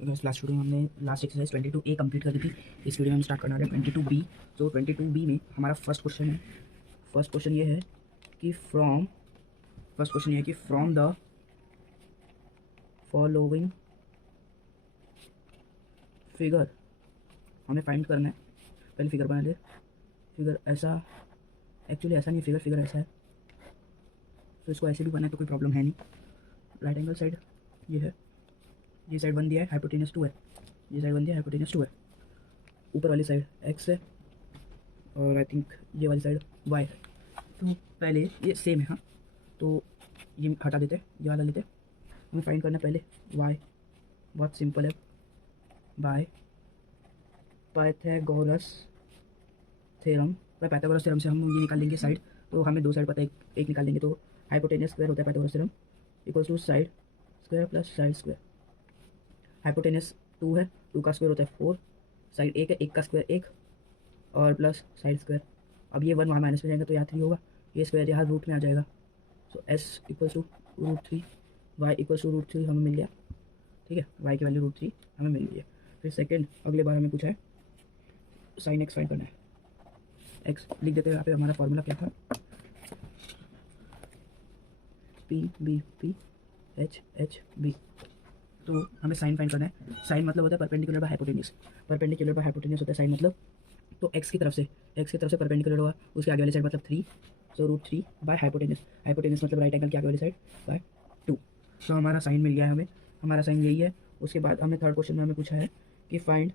Last video में हमने last exercise 22A complete कर दी थी। इस वीडियो में हम स्टार्ट करना है 22B। तो 22B में हमारा फर्स्ट क्वेश्चन है। फर्स्ट क्वेश्चन ये है कि फ्रॉम द फॉलोइंग फिगर हमें फाइंड करना है। पहले फिगर बना ले। फिगर ऐसा, एक्चुअली ऐसा नहीं, फिगर ऐसा है, तो इसको ऐसे भी बनाए तो कोई प्रॉब्लम है नहीं। राइट एंगल साइड ये है, ये साइड बन दिया है, हाइपोटेनस 2 है, ये साइड बन दिया है, हाइपोटेनस 2 है। ऊपर वाली साइड x है और आई थिंक ये वाली साइड y है। तो पहले ये सेम है, हाँ, तो ये हटा देते, ये वाला लेते। हमें फाइंड करना पहले y। बहुत सिंपल है, bye Pythagoras theorem. By Pythagoras theorem से हम ये निकाल लेंगे साइड। तो हमें दो साइड पता है, एक निकाल लेंगे। तो हाइपोटेनस स्क्वायर होता है Pythagoras theorem equals to side square plus side square. Hypotenuse 2 है, 2 का स्क्वायर होता है 4, साइड 1 है, 1 का स्क्वायर 1 और प्लस साइड स्क्वायर। अब ये 1 वहाँ माइनस में जाएगा तो यहाँ 3 होगा, ये स्क्वायर यहाँ रूट में आ जाएगा। So s equals to √3, y equals to √3 हमें मिल गया। ठीक है, y की वैल्यू √3 हमें मिल गई है। फिर सेकंड, अगले बार हमें पूछा है साइन x फाइंड करना है। x लिख देते हैं यहाँ पे। हमारा फॉर्मूला क्या था, p/b तो हमें साइन फाइंड करना है। साइन मतलब होता है perpendicular by hypotenuse. Perpendicular by hypotenuse होता है साइन मतलब। तो x की तरफ से परपेंडिकुलर हुआ, उसके आगे वाली साइड मतलब 3, सो √3 बाय हाइपोटेन्यूज। हाइपोटेन्यूज मतलब राइट एंगल की आगे वाली साइड बाय 2। तो हमारा साइन मिल गया है हमें, हमारा साइन यही है। उसके बाद हमें थर्ड क्वेश्चन में हमें पूछा है कि find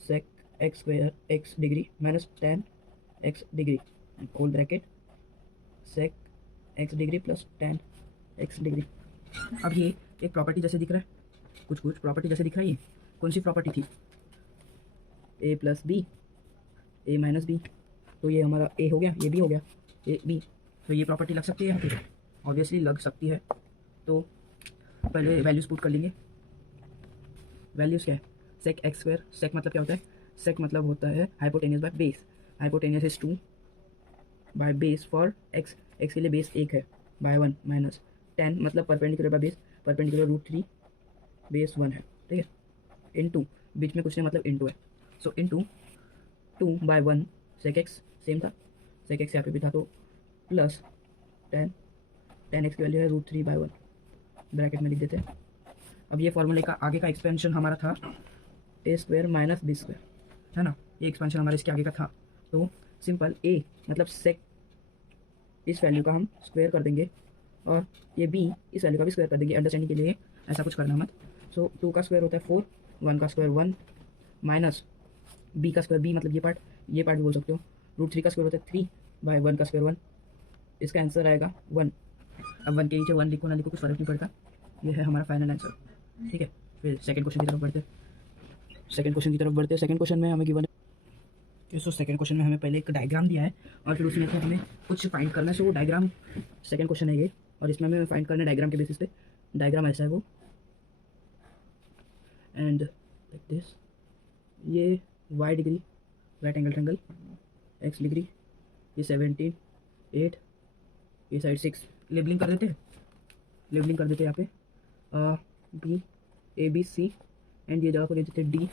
sec x square x degree minus ten x degree, whole bracket sec x degree plus ten x degree. अब ये एक प्रॉपर्टी जैसे दिख रहा है, कुछ प्रॉपर्टी जैसे दिख रहा है। ये कौन सी प्रॉपर्टी थी, a plus b, a minus b. तो ये हमारा a हो गया, ये b हो गया, ये b। तो ये प्रॉपर्टी लग सकती है यहाँ पे, ऑब्वियसली लग सकती है। तो पहले वैल्यूज पुट कर लेंगे। वैल्यूज़ क्या है, सेक एक्स स्क्वायर। सेक मतलब क्या होता है, सेक मतलब होता है hypotenuse by base. Hypotenuse is 2 by base for x, x के लिए बेस 1 है, बाय 1 माइनस 10 मतलब perpendicular by base, perpendicular √3 base 1 है। ठीक है, इनटू बीच में कुछ नहीं मतलब इनटू है, so into 2 by 1 sec x same था, सेक एक्स यहाँ पे भी था, तो प्लस 10 एक्स की वैल्यू है √3 बाय 1, ब्रैकेट में लिख देते हैं। अब ये फॉर्मूले का आगे का एक्सपेंशन हमारा था a square minus b square, है ना। ये एक्सपेंशन हमारे इसके आगे का था। तो सिंपल a मतलब सेक, इस वैल्यू का हम स्क्वायर कर देंगे, और ये b इस वैल्यू का भी स्क्वायर कर देंगे। अंडरस्टैंडिंग के लिए ऐसा कुछ करना मत। सो 2 का स्क्वायर होता है 4, 1 का स्क्वायर 1 माइनस b का स्क्वायर, b मतलब ये पार्ट भी बोल सकते हो। √3 का स्क्वायर होता है 3 बाय 1 का स्क्वायर 1, इसका आंसर आएगा 1। अब 1 के नीचे 1 लिखो ना लिखो कुछ फर्क नहीं पड़ता, ये है हमारा फाइनल आंसर। ठीक है, फिर सेकंड क्वेश्चन की तरफ बढ़ते हैं। सेकंड क्वेश्चन में हमें गिवन है, सो सेकंड क्वेश्चन में हमें पहले एक डायग्राम दिया है और फिर उसमें से हमें कुछ फाइंड करना है। सो वो डायग्राम, सेकंड क्वेश्चन है ये, और इसमें हमें फाइंड करना है डायग्राम के बेसिस पे। डायग्राम ऐसा है वो, एंड लाइक दिस। ये y degree right angle triangle, x degree ये 17 8, ये साइड 6। लेबलिंग कर देते यहाँ पे B A B C, and ये जगह को दे देते डी।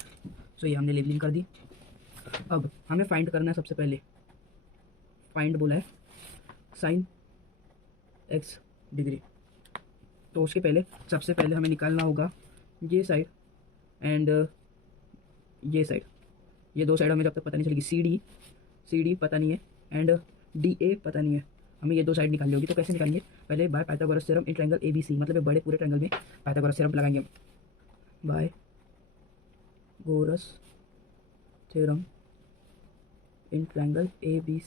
सो ये हमने लेबलिंग कर दी। अब हमें फाइंड करना है, सबसे पहले फाइंड बोला है साइन एक्स डिग्री। तो उसके पहले सबसे पहले हमें निकालना होगा ये साइड एंड ये साइड। ये दो साइड हमें जब तक पता नहीं चलेगी, सी डी पता नहीं है एंड डी ए पता नहीं है, हमें ये दो साइड निकालनी होगी। तो कैसे निकालेंगे, पहले by Pythagoras theorem in triangle A B C, मतलब बड़े पूरे ट्रायंगल में पाइथागोरस थ्योरम लगाएंगे हम। Pythagoras theorem in triangle A B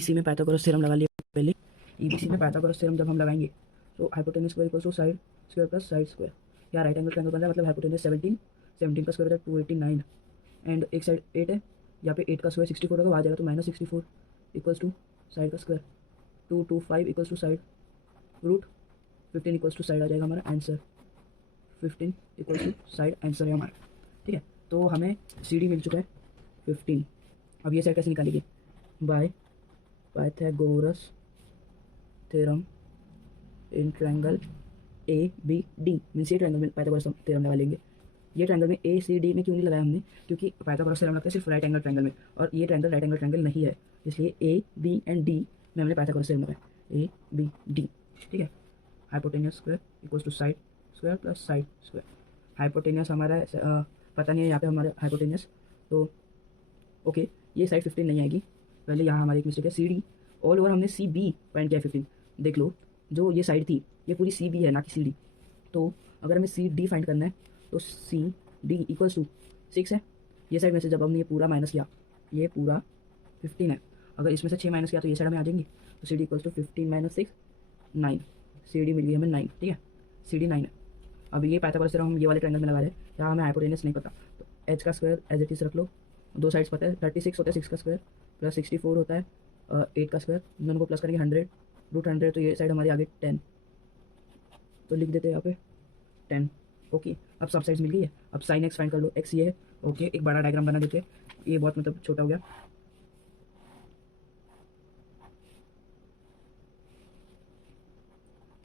C में पाइथागोरस थ्योरम लगा लिया पहले। ई बी सी में पाइथागोरस थ्योरम जब हम लगाएंगे तो hypotenuse square equals to side square plus side square. या राइट एंगल ट्रायंगल बन रहा है, मतलब हाइपोटेनस 17 का स्क्वायर होता है 289, एंड एक साइड 8 है, यहाँ पे 8 का स्क्वायर 64 होगा, आ जाएगा तो -64 इक्वल्स टू साइड का square 225 equals to side √15 equals to side आ जाएगा हमारा answer. 15 equals to side answer है हमारा। ठीक है, तो हमें सी डी मिल चुका है 15। अब ये साइड कैसे निकालेंगे, by Pythagoras theorem in triangle A B D, means ये ट्रायंगल में पाइथागोरस थ्योरम लगा लेंगे। ये ट्रायंगल में ए सी डी में क्यों नहीं लगाया हमने, क्योंकि पाइथागोरस थ्योरम लगता है सिर्फ राइट एंगल ट्रायंगल में, और ये ट्रायंगल राइट एंगल ट्रायंगल नहीं है, इसलिए ए बी एंड डी में हमने पाइथागोरस थ्योरम लगाया, ए बी डी। ठीक है, hypotenuse square equals to side square plus side square. Hypotenuse हमारा पता नहीं है यहाँ पे हमारे हाइपोटेनियस, तो ओके ये साइड 15 नहीं आएगी। पहले यहाँ हमारी एक मिस्टेक है, सी डी ऑल ओवर हमने सी बी फाइंड किया 15। देख लो जो ये साइड थी ये पूरी सी बी है ना कि सी डी, तो अगर हमें सी डी फाइंड करना है तो सी डी इक्वल्स टू 6 है। ये साइड में से जब हमने ये पूरा माइनस किया, ये पूरा 15 है, अगर इसमें से 6 माइनस किया तो ये साइड हमें आ जाएंगी, तो C D equals to 15 minus 6 9। C D मिल गई हमें 9। ठीक है, सी डी 9 है। अब ये पाइथागोरस थ्योरम हम ये वाले ट्रायंगल में लगा रहे हैं, यहाँ हमें हाइपोटेनस नहीं पता, तो एच का स्क्वायर एज इट इज रख लो, दो साइड्स पता है 36 होता है 6 का स्क्वायर प्लस 64 होता है 8 का स्क्वायर, दोनों को प्लस करेंगे 100 रूट 100, तो ये साइड हमारी आगे 10, तो लिख देते हैं यहाँ पे 10। ओके, अब सब साइड्स मिल गई है। अब साइन एक्स फाइंड कर लो, एक्स ये है। ओके, एक बड़ा डायग्राम बना देते हैं, ये बहुत मतलब छोटा हो गया।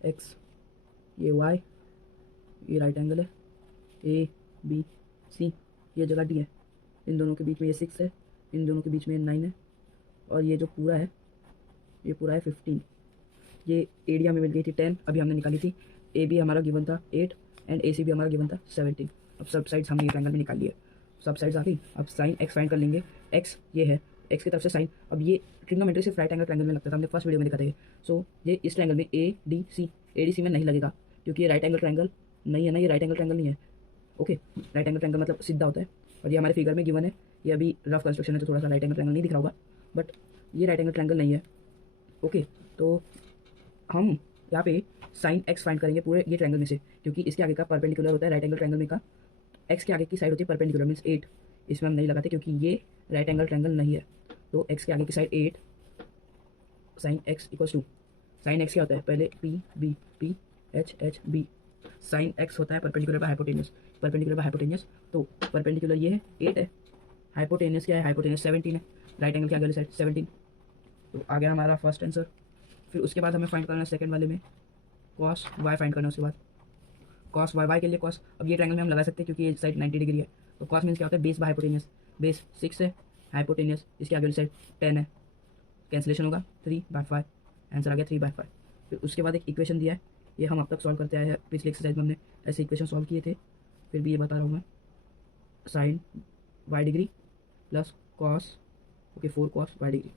एक्स ये वाई, ये राइट एंगल है, ए बी सी, ये जगह डी है, इन दोनों के बीच में ये 6 है, इन दोनों के बीच में 9 है, और ये जो पूरा है ये पूरा है 15। ये एरिया में मिल गई थी 10, अभी हमने निकाली थी। ए बी हमारा गिवन था 8 एंड ए सी भी हमारा गिवन था 17। अब सब साइड्स हमने ये ट्रायंगल में निकाल लिए, सब साइड्स आ गई। अब साइन एक्स फाइंड कर लेंगे, एक्स ये है, एक्स की तरफ से साइन, अब ये ट्रिग्नोमेट्री सिर्फ राइट एंगल ट्रायंगल में लगता था, हमने फर्स्ट वीडियो में दिखाते हैं। सो ये इस ट्रायंगल में ए डी सी में नहीं लगेगा, क्योंकि ये राइट एंगल ट्रायंगल नहीं है ना, ये राइट एंगल ट्रायंगल नहीं है। ओके, राइट एंगल ट्रायंगल मतलब सीधा होता है, और ये हमारे फिगर में गिवन है। ये अभी रफ कंस्ट्रक्शन है तो थोड़ा सा राइट एंगल ट्रायंगल नहीं दिख रहा होगा, बट ये राइट एंगल ट्रायंगल नहीं है। ओके, तो हम यहाँ पे साइन एक्स फाइंड करेंगे पूरे ये ट्रायंगल में से, क्योंकि इसके आगे का परपेंडिकुलर होता है राइट एंगल ट्रायंगल में का, एक्स के आगे की साइड होती है परपेंडिकुलर मीन्स 8, इसमें हम नहीं लगाते क्योंकि ये राइट एंगल ट्रायंगल नहीं है। तो एक्स के आगे की side 8, sine x equals to, sine x क्या होता है पहले P H H B, sine x होता है perpendicular by hypotenuse, perpendicular by hypotenuse, तो परपेंडिकुलर ये है 8 है, हाइपोटेनियस क्या है, हाइपोटेनियस 17 है, राइट एंगल की आगे वाली साइड 17। तो आ गया हमारा फर्स्ट आंसर। फिर उसके बाद हमें फाइंड करना है सेकंड वाले में कॉस वाई फाइंड करना है। उसके बाद कॉस वाई के लिए कॉस, अब ये ट्रायंगल में हम लगा सकते हैं क्योंकि ये साइड 90 डिग्री है, तो कॉस मीन्स क्या होता है बेस बाय हाइपोटेनियस, बेस 6 है, हाइपोटेनियस इसके आगे वाली साइड 10 है, कैंसिलेशन होगा 3/5, आंसर आ गया 3/5। फिर उसके बाद एक इक्वेशन दिया है, ये हम अब तक सॉल्व करते आए हैं, पिछले एक्सरसाइज में हमने ऐसे इक्वेशन सॉल्व किए थे, फिर भी ये बता रहा हूँ मैं, sine y degree plus cos, okay 4 cos y degree,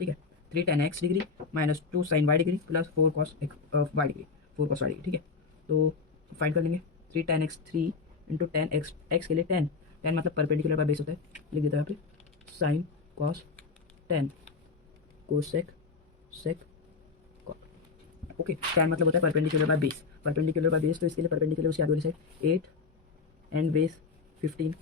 ठीक है, 3 tan x degree minus 2 sine y degree plus 4 cos y degree, 4 cos y degree. ठीक है, तो फाइंड कर लेंगे 3 tan x 3 into tan x, x के लिए 10, 10 मतलब परपेंडिकुलर बाय बेस होता है, लिख देता है यहाँ पे sine cos 10 cosec sec cot. Okay, tan मतलब होता है perpendicular by base, perpendicular by base, तो इसके लिए परपेंडिकुलर उसकी आगे वाली side 8 and base 15।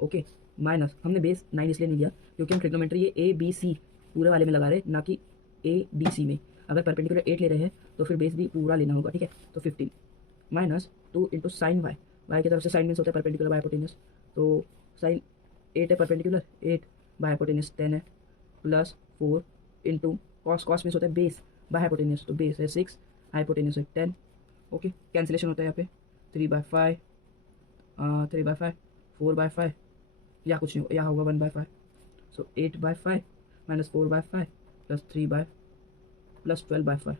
Okay, minus हमने बेस 9 इसलिए नहीं लिया क्योंकि हम ट्रिग्नोमेट्री ये ए बी सी पूरे वाले में लगा रहे, ना कि ए बी सी में। अगर परपेंडिकुलर 8 ले रहे हैं तो फिर बेस भी पूरा लेना होगा। ठीक है, तो 15 minus 2 into sine y, y की तरफ से साइन मीन्स होता है परपेंडिकुलर बाय हाइपोटेनस, तो साइन 8 है परपेंडिकुलर 8 बाय हाइपोटेनस 10 है, plus 4 into cos, cos means होता है बेस बाय हाइपोटेनस, तो बेस है 6, हाइपोटेनस है 10। ओके, कैंसिलेशन होता है यहाँ पे 3/5 3/5 4/5, या कुछ नहीं, यहाँ होगा 1/5, सो 8/5 माइनस 4/5 प्लस 3 प्लस 12/5,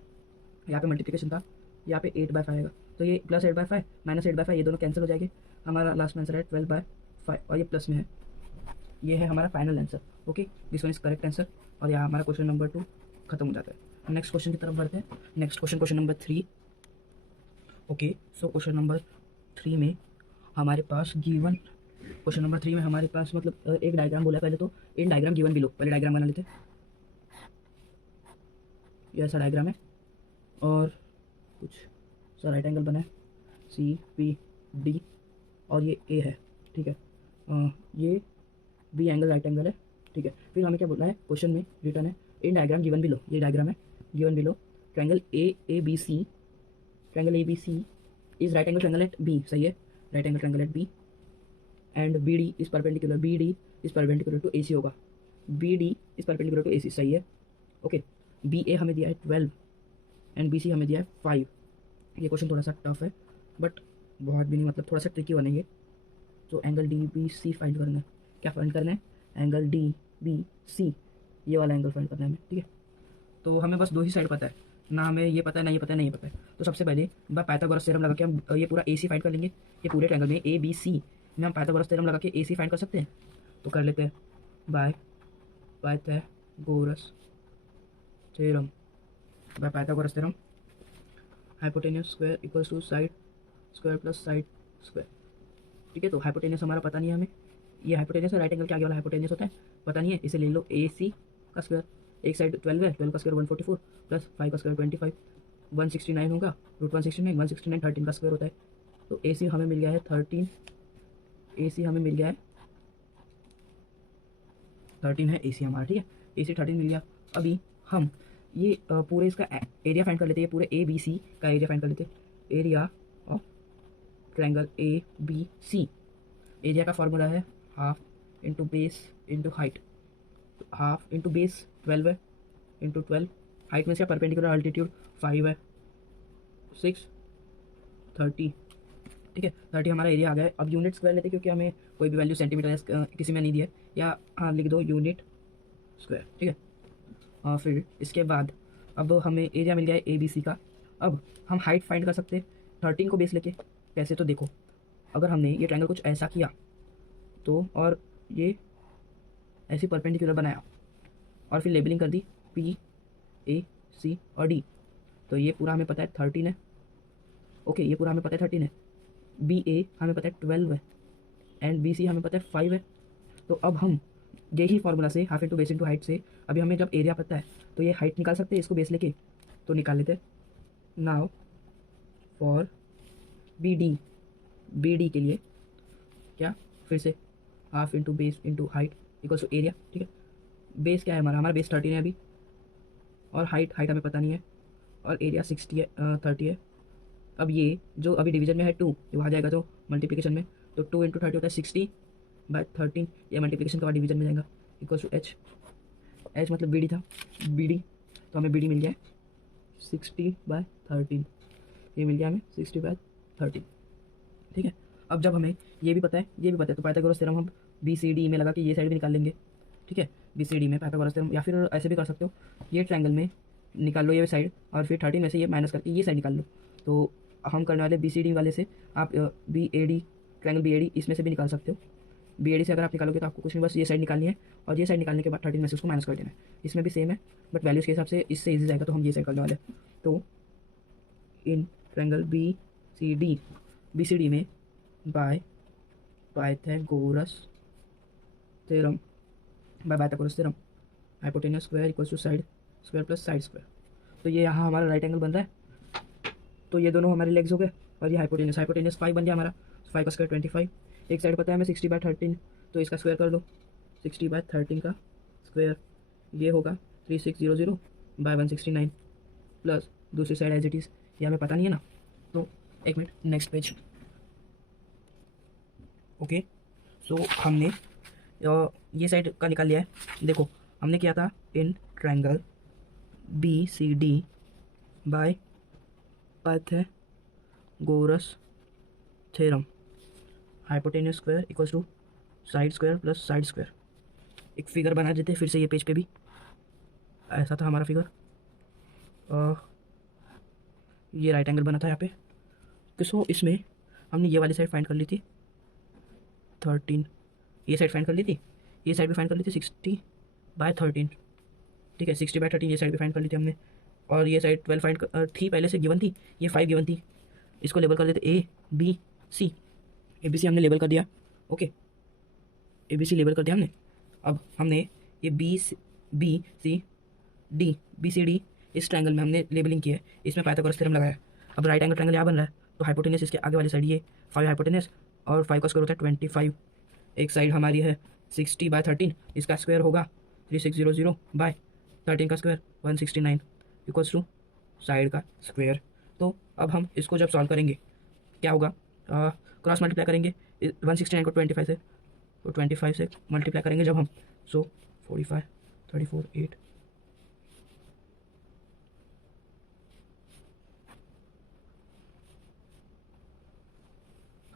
यहाँ पे मल्टीप्लिकेशन था, यहाँ पे 8/5 आएगा, तो ये प्लस 8/5 माइनस 8/5 ये दोनों कैंसिल हो जाएंगे, हमारा लास्ट में आंसर है 12/5, और ये प्लस में है, ये है हमारा final answer. Okay, this one is correct answer, और यहाँ हमारा क्वेश्चन नंबर 2 खत्म हो जाता है। नेक्स्ट क्वेश्चन की तरफ बढ़ते हैं। Next question number 3। Okay, so question number 3 में हमारे पास गिवन, क्वेश्चन नंबर 3 में हमारे पास मतलब एक डायग्राम बोला है पहले, तो इन डायग्राम गिवन बिलो, पहले डायग्राम बना लेते हैं। ये ऐसा डायग्राम है और कुछ सा राइट एंगल बना है सी पी डी, और ये ए है। ठीक है, ये बी एंगल राइट एंगल है। ठीक है, फिर हमें क्या बोलना है, क्वेश्चन में रिटर्न है इन डायग्राम गिवन बिलो, ये डायग्राम है given below, triangle A B C, triangle A B C is right angle triangle at B, सही है, right angle triangle at B, and B D is perpendicular, B D is perpendicular to A C होगा, B D is perpendicular to A C, सही है। Okay, B ए हमें दिया है 12 and B C हमें दिया है 5। ये क्वेश्चन थोड़ा सा टफ है, बट बहुत भी नहीं, मतलब थोड़ा सा ट्रिकी बनेंगे। तो angle D B C find करना है। क्या फाइंड करना है? एंगल डी बी सी, ये वाला एंगल फाइंड करना है हमें, ठीक है। तो हमें बस दो ही साइड पता है, ना हमें ये पता है, ना ये पता है, ना ये पता है। तो सबसे पहले पाइथागोरस थ्योरम लगा के हम ये पूरा ए सी फाइंड कर लेंगे। ये पूरे ट्रायंगल में ए बी सी में हम पाइथागोरस थ्योरम लगा के ए सी फाइंड कर सकते हैं। तो कर लेते हैं by Pythagoras theorem. By Pythagoras theorem hypotenuse square equals to side square plus side square, ठीक है। तो हाइपोटेन्यूज हमारा पता नहीं है हमें, ये हाइपोटेन्यूज है, राइट एंगल के आगे वाला हाइपोटेन्यूज होता है, पता नहीं है, इसे ले लो ए सी का स्क्वायर। एक साइड 12 है, 12 का स्क्वायर 144 प्लस 5 का स्क्वायर 25, 169 होगा, रूट 169, 169 13 का स्क्वायर होता है। तो ए सी हमें मिल गया है 13, ए सी हमें मिल गया है 13 है ए सी हमारा, ठीक है। ए सी 13 मिल गया। अभी हम ये पूरे इसका एरिया फाइंड कर लेते हैं, ये पूरे ए बी सी का एरिया फाइंड कर लेते हैं। Area of triangle A B C, area का फॉर्मूला है half into base into height. Half into base 12 है, इंटू 12 हाइट में से परपेंडिकुलर अल्टीट्यूड 5 है, 6 30, ठीक है। 30 हमारा एरिया आ गया है। अब यूनिट स्क्वायर लेते हैं क्योंकि हमें कोई भी वैल्यू सेंटीमीटर किसी में नहीं दिया है, या हाँ लिख दो यूनिट स्क्वायर, ठीक है। और फिर इसके बाद अब हमें एरिया मिल गया है ए बी सी का। अब हम हाइट फाइंड कर सकते हैं 13 को बेस लेके। कैसे? तो देखो, अगर हमने ये ट्रायंगल कुछ ऐसा किया तो, और ये ऐसे परपेंडिकुलर बनाया और फिर लेबलिंग कर दी पी ए सी और डी, तो ये पूरा हमें पता है 13 है, ओके। ये पूरा हमें पता है 13 है। बी ए हमें पता है 12 है, एंड बी सी हमें पता है 5 है। तो अब हम यही फॉर्मूला से half into base into height से, अभी हमें जब एरिया पता है तो ये हाइट निकाल सकते हैं इसको बेस लेके, तो निकाल लेते हैं। नाउ फॉर बी डी के लिए क्या, फिर से half into base into height equals to area, ठीक है। बेस क्या है हमारा? हमारा बेस 13 है अभी, और हाइट हमें पता नहीं है, और एरिया 60 है, 30 है। अब ये जो अभी डिवीजन में है 2, ये वहाँ जाएगा तो मल्टीप्लिकेशन में, तो 2 इंटू 30 होता है 60/13, ये मल्टीप्लिकेशन के बाद डिवीजन में जाएगा, इक्वल्स टू एच। एच मतलब बी डी था, बी डी, तो हमें बी डी मिल गया है 60/13, ये मिल गया हमें 60/13, ठीक है। अब जब हमें ये भी पता है, ये भी पता है, तो पाइथागोरस थ्योरम हम बी सी डी में लगा के ये साइड भी निकाल लेंगे, ठीक है। बी सी डी में पाइथागोरस थ्योरम, या फिर ऐसे भी कर सकते हो, ये ट्रायंगल में निकाल लो ये साइड, और फिर 13 में से ये माइनस करके ये साइड निकाल लो। तो हम करने वाले बी सी डी वाले से आप B A D, triangle B A D, इसमें से भी निकाल सकते हो। बी ए डी से अगर आप निकालोगे तो आपको कुछ नहीं, बस ये साइड निकालनी है, और ये साइड निकालने के बाद 13 में से उसको माइनस कर देना है। इसमें भी सेम है, बट वैल्यूज़ के हिसाब से इससे ईजी जाएगा, तो हम ये साइड करने वाले हैं। तो in triangle B C D में by Pythagoras theorem, hypotenuse square equals to side square plus side square. तो ये यहाँ हमारा राइट एंगल बन रहा है, तो ये दोनों हमारे लेग्स हो गए, और ये हाइपोटेन्यूज 5 बन गया हमारा, 5 का स्क्वायर 25। एक साइड पता है हमें 60/13, तो इसका स्क्वायर कर लो, 60/13 का स्क्वायर ये होगा 3600/169, प्लस दूसरी साइड एज इट इज़, ये हमें पता नहीं है ना। तो एक मिनट, नेक्स्ट पेज, ओके। सो हमने ये साइड का निकाल लिया है। देखो हमने किया था in triangle B C D by Pythagoras theorem, hypotenuse square equals to side square plus side square. एक फिगर बना देते फिर से, ये पेज पे भी ऐसा था हमारा फिगर। ये राइट एंगल बना था यहाँ पे, तो इसमें हमने ये वाली साइड फाइंड कर ली थी 13, ये साइड फाइंड कर ली थी, ये साइड भी फाइंड कर ली थी 60/13, ठीक है। 60/13 ये साइड भी फाइंड कर ली थी हमने, और ये साइड 12 फाइंड थी पहले से गिवन थी, ये 5 गिवन थी। इसको लेबल कर देते ए बी सी, ए बी सी हमने लेबल कर दिया, okay. A B C label कर दिया हमने। अब हमने ये बी सी डी इस ट्रायंगल में हमने लेबलिंग की है, इसमें पाइथागोरस थ्योरम लगाया है। अब राइट एंगल ट्रायंगल यहाँ बन रहा है, तो हाइपोटेन्यूज इसके आगे वाली साइड ये 5 हाइपोटेन्यूज, और 5 का स्क्वायर होता है 25। एक साइड हमारी है 60/13, इसका स्क्वायर होगा 3600/13 का स्क्वायर 169 इक्वल्स टू साइड का स्क्वायर। तो अब हम इसको जब सॉल्व करेंगे क्या होगा, क्रॉस मल्टीप्लाई करेंगे 169 को 25 से, तो 25 से मल्टीप्लाई करेंगे जब हम, सो 45 34 8,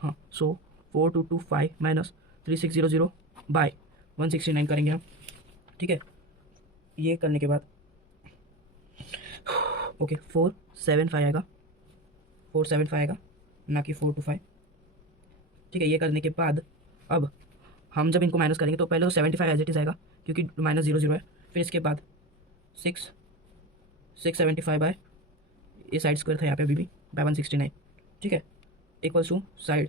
हाँ, सो 4225 माइनस 3600 बाय 169 करेंगे हम, ठीक है। ये करने के बाद ओके 475 आएगा, 475 आएगा, ना कि 425, ठीक है। ये करने के बाद अब हम जब इनको माइनस करेंगे तो पहले तो 75 एज इट इज़ आएगा क्योंकि माइनस 00 है। फिर इसके बाद 675 बाय, ये साइड स्क्वायर था यहाँ पे अभी भी, बाय 169, ठीक है, इक्वल्स टू साइड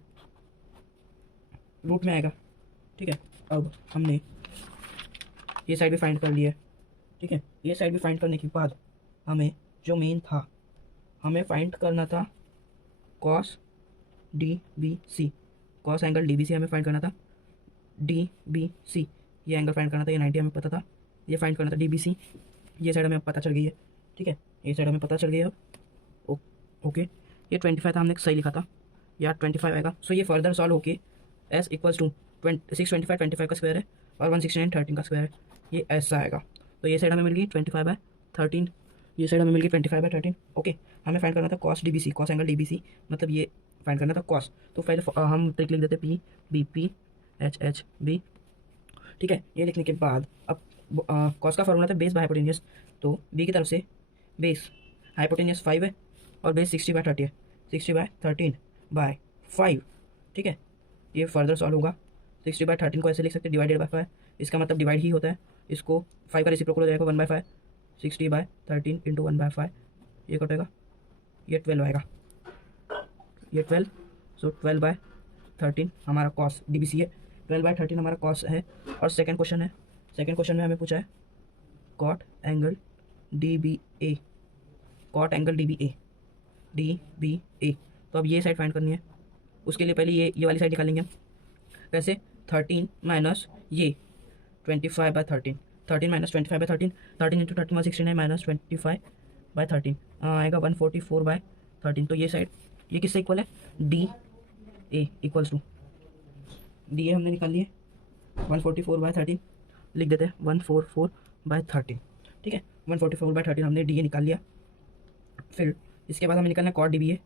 रूट में आएगा, ठीक है। अब हमने ये साइड भी फाइंड कर लिया है, ठीक है। ये साइड भी फाइंड करने के बाद हमें जो मेन था, हमें फाइंड करना था cos D B C, cos angle D B C हमें फाइंड करना था, डी बी सी ये एंगल फाइंड करना था, ये 90 हमें पता था, ये फाइंड करना था डी बी सी, ये साइड हमें पता चल गई है, ठीक है, ये साइड हमें पता चल गई है अब। ओके, ये 25 था, हमने सही लिखा था, या 25 आएगा। सो ये फर्दर सॉल्व होके एस इक्वल्स टू 625 25 का स्क्वायर है और 169 13 का स्क्वायर है, ये ऐसा आएगा। तो ये साइड हमें मिल गई 25/13, ये साइड हमें मिल गई 25/13। ओके, हमें फाइंड करना था cos D B C, cos angle D B C, मतलब ये फाइंड करना था कॉस। तो पहले हम ट्रिक लिख देते P B P H H B, ठीक है। ये लिखने के बाद अब कॉस का फॉर्मूला था बेस बाय हाइपोटेनियस, तो बी की तरफ से बेस हाइपोटेनियस 5 है और बेस 60/30 है, 60/13/5, ठीक है। ये फर्दर सॉल्व होगा, 60/13 को ऐसे लिख सकते हैं डिवाइडेड बाय 5, इसका मतलब डिवाइड ही होता है, इसको 5 का रेसिप्रोकल हो जाएगा 1/5, 60/13 इंटू 1/5, ये कटेगा, ये 12 आएगा, ये 12, सो 12/13 हमारा कॉस डी बी सी है, 12/13 हमारा कॉस है। और सेकंड क्वेश्चन है, सेकंड क्वेश्चन में हमें पूछा है cot angle D B A, cot angle D B A, D B ए। तो अब ये साइड फाइंड करनी है, उसके लिए पहले ये वाली साइड निकालेंगे हम, कैसे 13 माइनस ये 25/13, 13 माइनस 25/13, 13 इंटू 13 169 माइनस 25/13 आएगा 144/13। तो ये साइड ये किससे इक्वल है, D A equals to, D A हमने निकाल लिए 144/13, लिख देते हैं 144/13, ठीक है। 144/13 हमने डी ए निकाल लिया। फिर इसके बाद हमें निकालना है कॉट डी बी ए,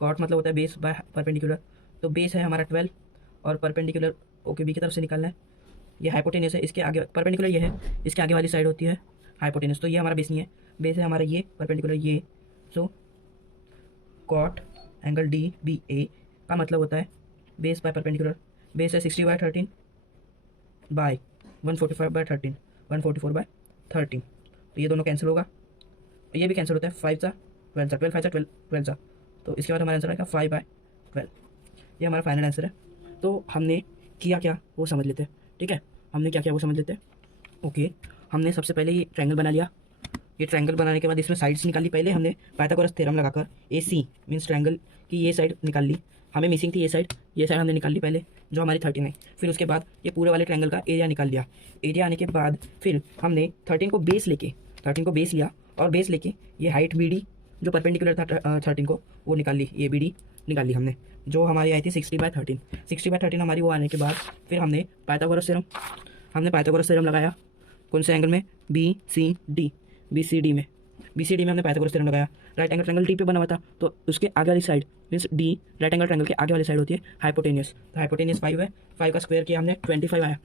कॉट मतलब होता है बेस बाय परपेंडिकुलर, तो बेस है हमारा 12 और परपेंडिकुलर ओके बी की तरफ से निकालना है, ये हाइपोटेनस है, इसके आगे परपेंडिकुलर ये है, इसके आगे वाली साइड होती है हाइपोटेनस, तो ये हमारा बेस नहीं है, बेस है हमारा ये परपेंडिकुलर ये। सो कॉट एंगल डी बी ए का मतलब होता है बेस बाय परपेंडिकुलर, बेस है 60/13 बाय 145/13, 144/13, तो ये दोनों कैंसिल होगा, ये भी कैंसिल होता है, 5 सा 12 सा 12 5 सा 12 सा, तो इसके बाद हमारा आंसर आएगा 5/12, ये हमारा फाइनल आंसर है। तो हमने किया क्या वो समझ लेते हैं, ठीक है, हमने क्या किया वो समझ लेते हैं। ओके, हमने सबसे पहले ये ट्रायंगल बना लिया, ये ट्रायंगल बनाने के बाद इसमें साइड्स निकाली, पहले हमने पाइथागोरस थ्योरम लगाकर ए सी मीन्स ट्रायंगल की ये साइड निकाल ली, हमें मिसिंग थी ये साइड हमने निकाल ली पहले, जो हमारी 13 है। फिर उसके बाद ये पूरे वाले ट्रायंगल का एरिया निकाल लिया, एरिया आने के बाद फिर हमने 13 को बेस लेके 13 को बेस लिया और बेस लेके ये हाइट बी डी जो परपेंडिकुलर था 13 को वो निकाल ली, ये बी डी निकाल ली हमने, जो हमारी आई थी 60/13, 60/13 हमारी वो आने के बाद फिर हमने पाइथागोरस थ्योरम लगाया, कौन से एंगल में, बी सी डी में हमने पाइथागोरस थ्योरम लगाया। राइट एंगल ट्रायंगल डी पे बना हुआ था, तो उसके आगे वाली side means D right angle triangle के आगे वाली साइड होती है हाइपोटेनियस, तो हाइपोटेनियस 5 है, 5 का स्क्वायर किया हमने 25 आया।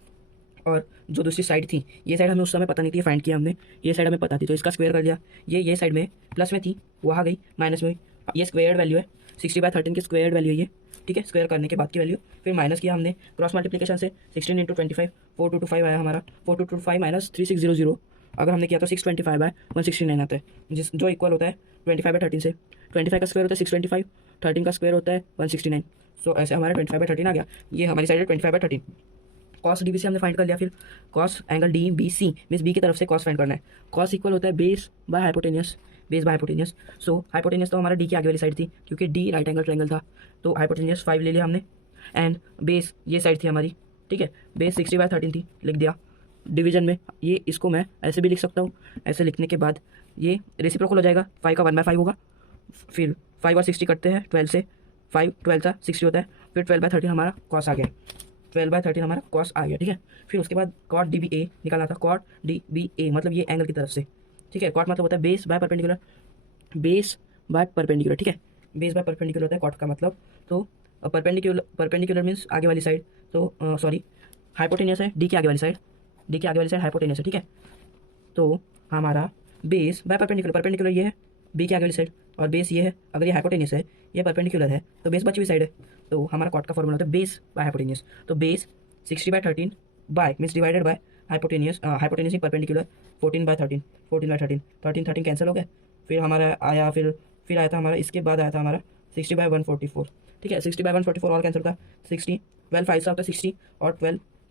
और जो दूसरी साइड थी, ये साइड हमें उस समय पता नहीं थी, फाइंड किया हमने, ये साइड हमें पता थी तो इसका स्क्वायर कर लिया, ये साइड में प्लस में थी वो आ गई माइनस में, ये स्क्वायर्ड वैल्यू है 60/13 की स्क्वायर्ड वैल्यू है ये, ठीक है, स्क्वायर करने के बाद की वैल्यू, फिर माइनस किया हमने क्रॉस मल्टीप्लिकेशन से 16 इंटू 25, 4225 आया हमारा, 4225 माइनस 3600 अगर हमने किया तो 625/169 आता है, जो इक्वल होता है 25/13 से, 25 का स्क्वायर होता है 625, 13 का स्क्वायर होता है 169, सो ऐसे हमारा 25/13 आ गया, ये हमारी साइड है 25/13। कॉस डी बी सी हमने फाइंड कर लिया, फिर cos angle D B C means B की तरफ से कॉस फाइंड करना है, कॉस इक्वल होता है base by hypotenuse, so hypotenuse तो हमारा डी की आगे वाली साइड थी क्योंकि डी राइट एंगल ट्रायंगल था, तो हाइपोटेनियस 5 ले लिया हमने, एंड बेस ये साइड थी हमारी, ठीक है, बेस 60/13 थी, लिख दिया डिवीजन में, ये इसको मैं ऐसे भी लिख सकता हूँ, ऐसे लिखने के बाद ये रेसिप्रोकल हो जाएगा, 5 का 1/5 होगा, फिर 5 और 60 कटते हैं 12 से, 5 12 सा 60 होता है, फिर 12/13 हमारा कॉस आ गया, 12/13 हमारा कॉस आ गया, ठीक है। फिर उसके बाद कॉट डी बी ए निकालना था, कॉट डी बी ए मतलब ये एंगल की तरफ से, ठीक है, कॉट मतलब होता है बेस बाय परपेंडिकुलर, ठीक है, बेस बाय परपेंडिकुलर होता है कॉट का मतलब, तो अब परपेंडिकुलर मीन्स आगे वाली साइड, तो सॉरी हाइपोटेनियस है डी के आगे वाली साइड, डी के आगे वाली साइड हाइपोटेनियस है, ठीक है। तो हमारा बेस बाय परपेंडिकुलर, परपेंडिकुलर ये है बी के आगे वाली साइड और बेस ये है, अगर ये हाइपोटेनियस है ये परपेंडिकुलर है तो बेस बची हुई साइड है, तो हमारा कॉट का फॉर्मूला होता है बेस बाय हाइपोटेनियस। तो base 60/13 bye means divided by hypotenuse, hypotenuse he perpendicular 14/13, 14/13, 13 cancel हो गया। फिर हमारा आया फिर आया था हमारा, इसके बाद आया था हमारा 60/144, ठीक है। 60/144 और कैंसिल होता है 60, 12 5 सा होता है 60 और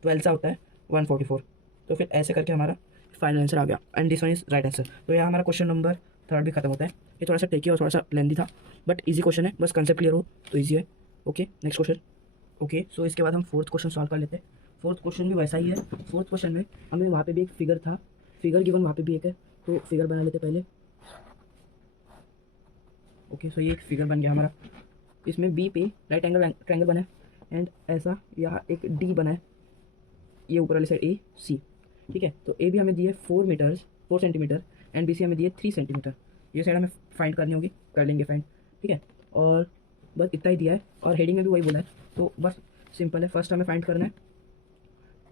12 सा होता है 144। तो फिर ऐसे करके हमारा फाइनल आंसर आ गया and this one is right answer. तो यहाँ हमारा क्वेश्चन नंबर 3 भी खत्म होता है। ये थोड़ा सा ट्रिकी और थोड़ा सा लेंदी था बट इजी क्वेश्चन है, बस कंसेप्ट क्लियर हो तो इजी है। Okay next question. Okay so इसके बाद हम 4th क्वेश्चन सॉल्व कर लेते हैं। 4th क्वेश्चन भी वैसा ही है। 4th क्वेश्चन में हमें वहाँ पे भी एक फिगर था, फिगर गिवन वहाँ पे भी एक है, तो फिगर बना लेते पहले। ओके सो ये एक फिगर बन गया हमारा, इसमें बी पे राइट एंगल ट्रायंगल बना है एंड ऐसा यहाँ एक डी बना है, ये ऊपर वाली साइड ए सी, ठीक है। तो ए भी हमें दी है 4 सेंटीमीटर एंड बी सी हमें दी है 3 सेंटीमीटर। ये साइड हमें फाइंड करनी होगी, कर लेंगे फाइंड, ठीक है। और बस इतना ही दिया है और हेडिंग में भी वही बोला है, तो बस सिंपल है। फर्स्ट हमें फाइंड करना है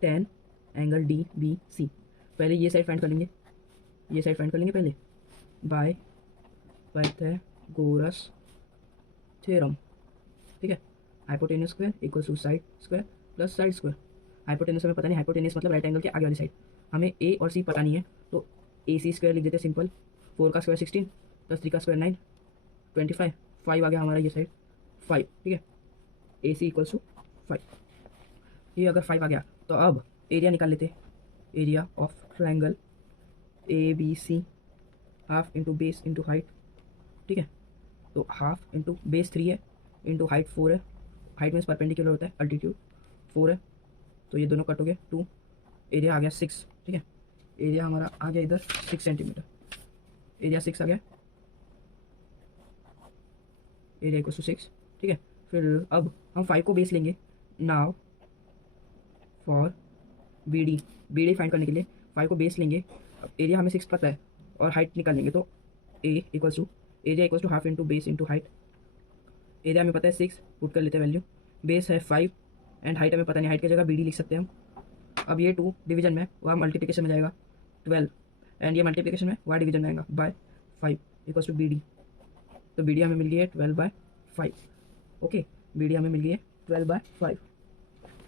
tan angle D B C. पहले ये साइड फाइंड कर लेंगे, ये साइड फाइंड कर लेंगे पहले बाय पाइथागोरस थ्योरम, ठीक है। Hypotenuse square equals to side square plus side square. Hypotenuse हमें पता नहीं, हाइपोटेनियस मतलब राइट एंगल के आगे वाली साइड, हमें ए और सी पता नहीं है तो ए सी स्क्वायर लिख देते सिंपल। 4 का स्क्वायर 16 प्लस 3 का स्क्वायर 9, 25, 5 आ गया हमारा ये साइड 5, ठीक है। ए सी इक्वल्स टू 5, ये अगर 5 आ गया तो अब एरिया निकाल लेते, area of triangle A B C half into base into height, ठीक है। तो हाफ इंटू बेस 3 है इंटू हाइट 4 है, हाइट मीन्स परपेंडिकुलर होता है, अल्टीट्यूड 4 है तो ये दोनों कट हो गए 2, एरिया आ गया 6, ठीक है। एरिया हमारा आ गया इधर 6 सेंटीमीटर, एरिया 6 आ गया, एरिया इक्वल टू 6, ठीक है। फिर अब हम 5 को बेस लेंगे now for B D find करने के लिए 5 को बेस लेंगे। अब एरिया हमें 6 पता है और हाइट निकाल लेंगे तो A equals to area equals to half into base into height. Area हमें पता है 6, पुट कर लेते हैं वैल्यू, बेस है 5 एंड हाइट हमें पता नहीं, हाइट की जगह बी डी लिख सकते हैं हम। अब ये 2 डिवीजन में वहाँ मल्टीप्लिकेशन में जाएगा 12 एंड ये मल्टीप्लिकेशन में वहाँ डिवीजन में आएगा by 5 equals to B D. तो बी डी हमें मिल गई है 12/5, ओके। बी डी हमें मिल गई है 12/5,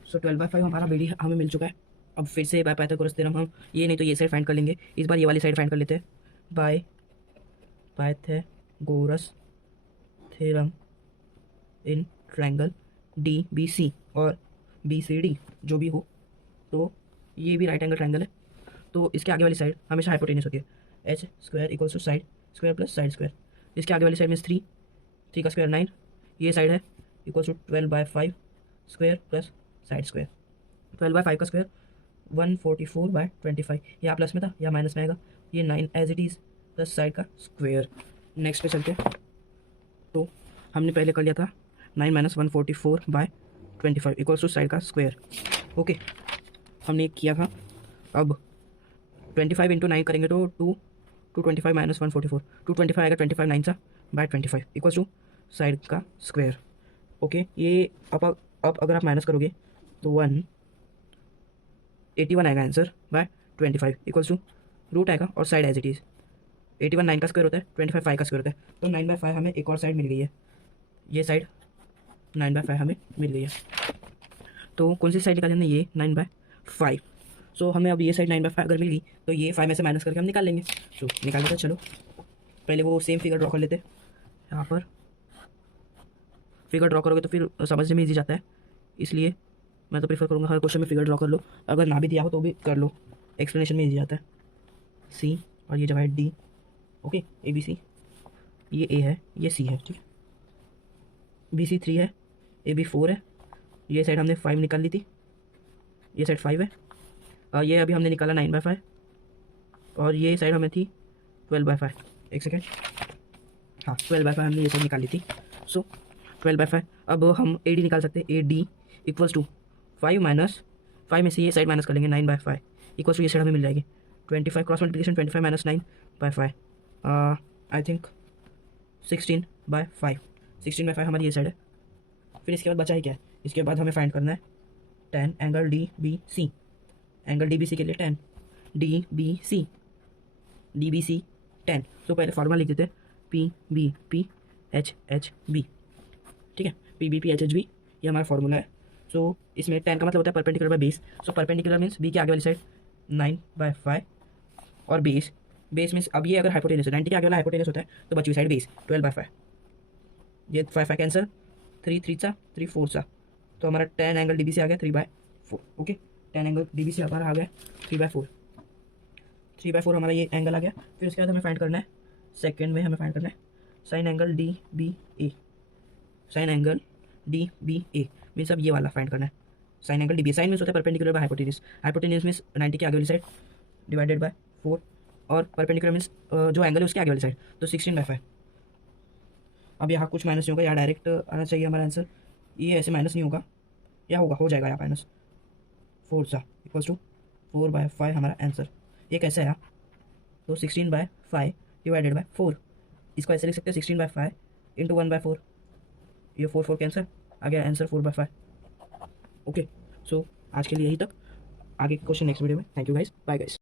सो 12/5 हमारा बी डी हमें मिल चुका है। अब फिर से बाय पाइथागोरस थ्योरम हम ये नहीं तो ये साइड फाइंड कर लेंगे, इस बार ये वाली साइड फाइंड कर लेते हैं by Pythagoras theorem in triangle D B C और बी सी डी जो भी हो, तो ये भी राइट एंगल ट्रायंगल है तो इसके आगे वाली साइड हमेशा हाइपोटेनियस होती है, H square equals to side square plus side square. इसके आगे वाली साइड मीन्स 3 का स्क्वायर 9, ये साइड है equals to 12/5 square plus side square. 12/5 का स्क्वायर 144/25, यहाँ प्लस में था यहाँ माइनस में आएगा, ये 9 as it is plus side का स्क्वायर। नेक्स्ट पे चलते तो हमने पहले कर लिया था 9 - 144/25 इक्वल्स टू साइड का स्क्वायर, ओके। हमने एक किया था, अब 25 इंटू 9 करेंगे तो 225 - 144, 225 आएगा 25 9 सा बाय 25 इक्वल्स टू साइड का स्क्वायर, ओके। ये अब अगर आप माइनस करोगे तो 181 आएगा answer by 25 equals to root आएगा और साइड एज इट इज़ 81 9 का स्क्वायर होता है, 25 5 का स्क्वायर होता है, तो 9/5 हमें एक और साइड मिल गई है, ये साइड 9/5 हमें मिल गई है। तो कौन सी साइड निकाली हमने, ये 9/5। सो हमें अब ये साइड 9/5 अगर मिल गई तो ये 5 में से माइनस करके हम निकाल लेंगे। सो निकाल लेते, चलो पहले वो सेम फिगर ड्रॉ कर लेते। यहाँ पर फिगर ड्रॉ करोगे तो फिर समझने में ईजी जाता है, इसलिए मैं तो प्रीफर करूँगा हर क्वेश्चन में फिगर ड्रॉ कर लो, अगर ना भी दिया हो तो भी कर लो, एक्सप्लेनेशन में ईजी जाता है। सी और ये जगह है D, okay. A B C, ये ए है ये सी है, ठीक है। बी सी 3 है, ए बी 4 है, ये साइड हमने 5 निकाल ली थी, ये साइड 5 है, और ये अभी हमने निकाला 9/5 और ये साइड हमें थी 12/5, एक सेकेंड, हाँ 12/5 हमने ये साइड निकाली थी। सो 12/5 अब हम ए डी निकाल सकते हैं, ए डी इक्वल्स टू 5 - 5 में से ये साइड माइनस कर लेंगे 9/5 इक्वल्स टू ये साइड हमें मिल जाएगी 25, क्रॉस मल्टीप्लिकेशन 25 - 9/5 आई थिंक 16/5, 16/5 हमारी ये साइड है, फिर इसके बाद बचा ही क्या है, इसके बाद हमें फाइंड करना है tan angle D B C. Angle D B C के लिए tan D B C tan। तो पहले फॉर्मूला लिख देते हैं P B P H H B. ठीक है, P B P H H B ये हमारा फॉर्मूला है। सो इसमें tan का मतलब होता है perpendicular by base. So perpendicular means B के आगे वाली साइड 9/5 और बेस मीन्स अब ये अगर हाइपोटेनस है 90 के आगे वाला हाइपोटेनस होता है तो बची हुई साइड बेस 12/5। ये 5 कैंसर 3 3 सा 3 4 सा, तो हमारा tan angle D B C आ गया 3/4। Okay, tan angle D B C हमारा आ गया 3/4 हमारा ये एंगल आ गया। फिर उसके बाद हमें फाइंड करना है सेकेंड में, हमें फाइंड करना है sine angle D B A. Sine angle D B A means अब ये वाला फाइंड करना है sine angle D B. Sine means होता है perpendicular by hypotenuse. Hypotenuse means 90 के आगे वाली साइड डिवाइडेड बाय 4 और परपेंडिकुलर मीन्स जो एंगल है उसके आगे वाली साइड, तो 16/5। अब यहाँ कुछ माइनस नहीं होगा, यहाँ डायरेक्ट आना चाहिए हमारा आंसर। ये ऐसे माइनस नहीं होगा, या होगा, हो जाएगा यहाँ माइनस 4 सा इक्वल्स टू 4/5 हमारा आंसर। ये कैसे आया, तो 16/5 डिवाइडेड बाय 4, इसको ऐसे लिख सकते हैं 16/5 इंटू 1/4। ये 4 कैंसर आ गया आंसर 4/5। ओके, सो आज के लिए यही तक, आगे क्वेश्चन नेक्स्ट वीडियो में। Thank you guys, bye guys.